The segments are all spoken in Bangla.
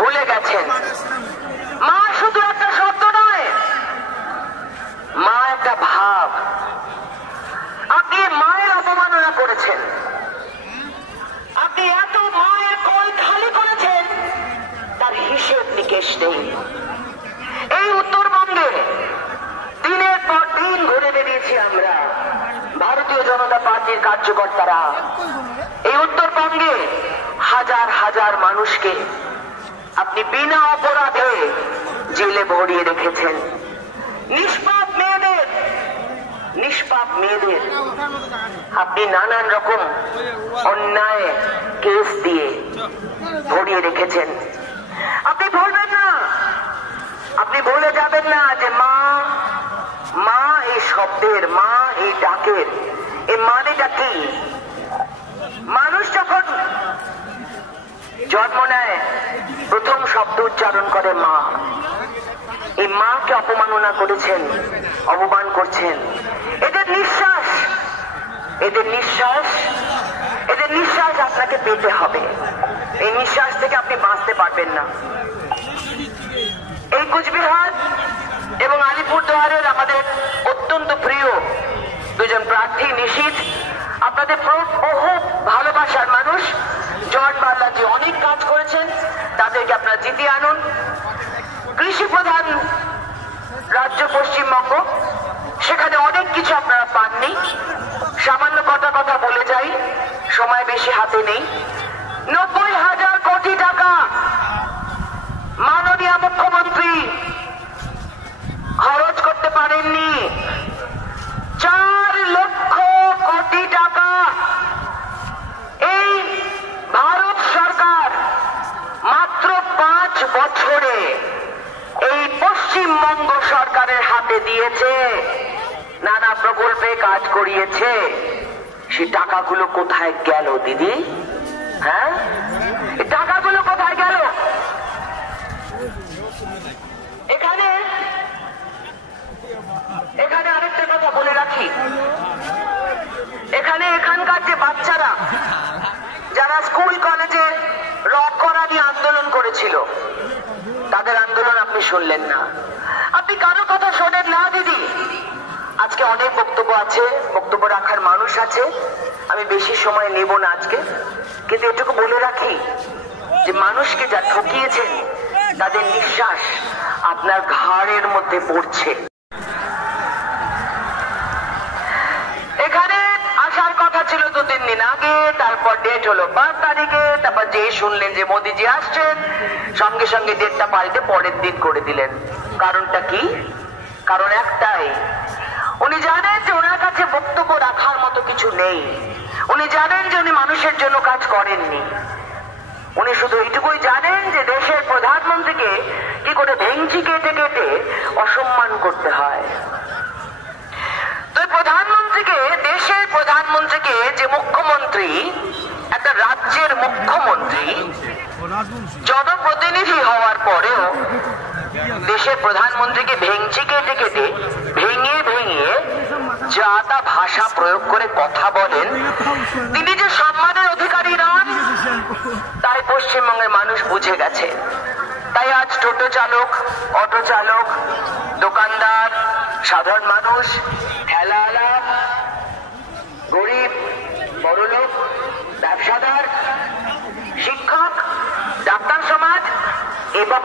ভুলে গেছেন। মা শুধু একটা শব্দ নয়। মা একটা ভাব। আপনি মায়ের অপমাননা করেছেন। আপনি এত মায়ের কল খালি করেছেন, তার হিসেব নিকেশ নেই। এই উত্তরবঙ্গে দিনের পর দিন ঘুরে বেরিয়েছি আমরা। ভারতীয় জনতা পার্টির কার্যকর্তারা। এই উত্তরবঙ্গে হাজার হাজার মানুষকে আপনি বিনা অপরাধে জেলে ভরিয়ে রেখেছেন। নিষ্পাপ মেয়েদের নিষ্পাপ মেয়েদের আপনি নানান রকম অন্যায় কেস দিয়ে ভরিয়ে রেখেছেন। আপনি বলবেন না। আপনি বলে যাবেন না যে মা মা এই শব্দের, মা এই ডাকের এই মানেটা কি? মানুষ যখন জন্ম নেয়, প্রথম শব্দ উচ্চারণ করে মা। এই মাকে অপমাননা করেছেন, অপমান করছেন। এদের নিঃশ্বাস এদের নিঃশ্বাস এদের নিঃশ্বাস আপনাকে পেতে হবে। এই নিঃশ্বাস থেকে আপনি বাঁচতে পারবেন না। এই কুচবিহার এবং আলিপুরদুয়ারের আমাদের অত্যন্ত প্রিয় দুজন প্রার্থী নিশীত আপনাদের বহু ভালোবাসার মানুষ। বাল্লাজি অনেক কাজ করেছেন তাদেরকে আপনারা জিতিয়ে আনুন। কৃষি প্রধান রাজ্য পশ্চিমবঙ্গ সেখানে অনেক কিছু আপনারা পাননি সামান্য কটা কথা বলে যাই সময় বেশি হাতে নেই নব্বই হাজার কোটি টাকা মাননীয় মুখ্যমন্ত্রী খরচ করতে পারেননি চার লক্ষ কোটি টাকা এই ভারত সরকার মাত্র পাঁচ বছরে এই পশ্চিমবঙ্গ সরকারের হাতে দিয়েছে। নানা প্রকল্পে কাজ করিয়েছে। সে টাকাগুলো কোথায় গেল, দিদি? হ্যাঁ? টাকাগুলো কোথায় গেল? এখানে। এখানে আরেকটা কথা বলে রাখি। এখানে এখানকার যে বাচ্চারা, যারা স্কুল, কলেজে রক করা নিয়ে আন্দোলন করেছিল, তাদের আন্দোলন আপনি শুনলেন না। আপনি কারও কথা শোনেন না, দিদি। আজকে অনেক বক্তব্য আছে, বক্তব্য রাখার মানুষ আছে। আমি বেশি সময় নেব না আজকে। কিন্তু এটুকু বলে রাখি যে, মানুষকে যা ঠকিয়েছেন, তাদের নিঃশ্বাস আপনার ঘাড়ের মধ্যে পড়ছে। এখানে আসার কথা ছিল দু, তিন দিন আগে, তারপর ডেট হলো পাঁচ তারিখে, তারপর যে শুনলেন যে মোদিজি আসছেন, সঙ্গে সঙ্গে ডেটটা পাল্টে পরের দিন করে দিলেন। কারণটা কি? কারণ একটাই, উনি জানেন যে ওনার কাছে বক্তব্য রাখার মতো কিছু নেই। উনি জানেন যে উনি মানুষের জন্য কাজ করেননি। উনি শুধু এইটুকুই জানেন যে দেশের প্রধানমন্ত্রীকে কি করে ভেঙচি কেটে কেটে অসম্মান করতে হয়। তো প্রধানমন্ত্রীকে, দেশের প্রধানমন্ত্রীকে যে মুখ্যমন্ত্রী, একটা রাজ্যের মুখ্যমন্ত্রী, জনপ্রতিনিধি হওয়ার পরেও দেশের প্রধানমন্ত্রীকে ভেঙচি কেটে কেটে ভেঙে ভেঙে যা তা ভাষা প্রয়োগ করে কথা বলেন, তিনি যে সম্মানের অধিকারী নন তাই পশ্চিমবঙ্গের মানুষ বুঝে গেছে। তাই আজ টোটো চালক, অটো চালক, দোকানদার, সাধারণ মানুষ ঠেলাওয়ালা গরিব, বড়লোক, ব্যবসাদার, শিক্ষক, ডাক্তার সমাজ এবং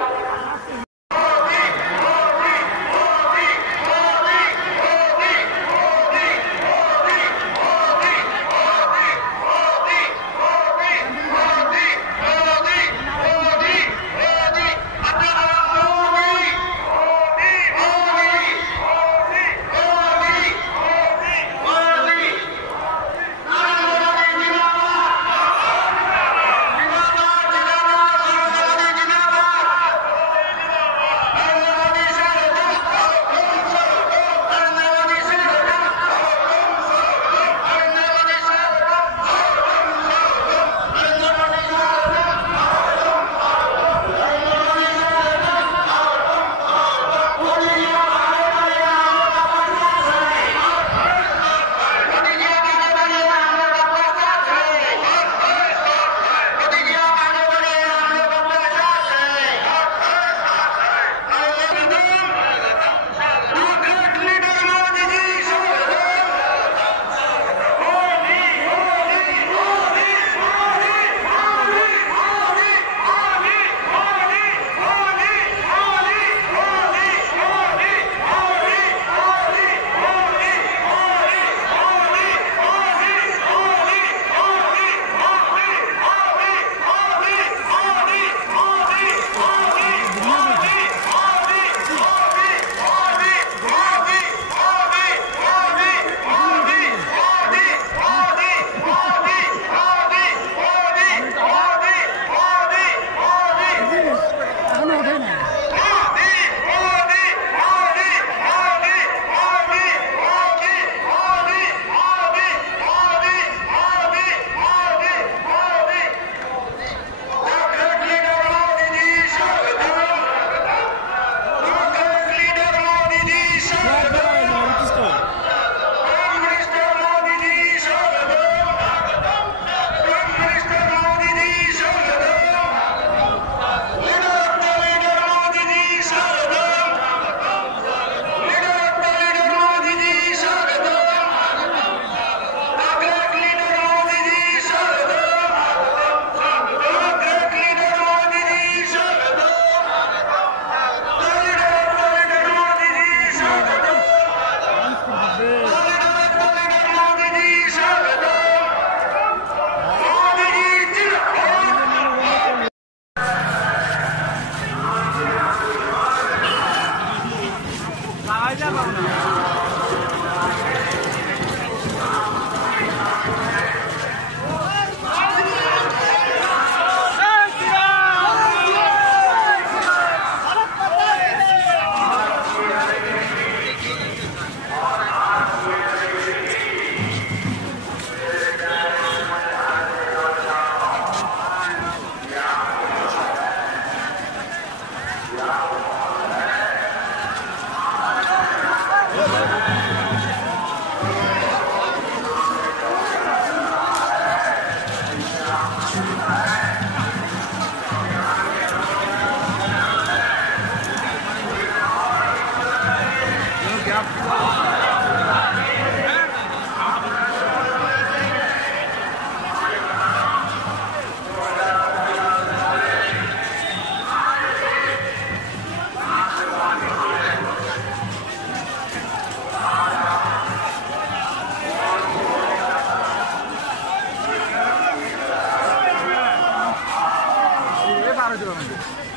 আছে আমাদের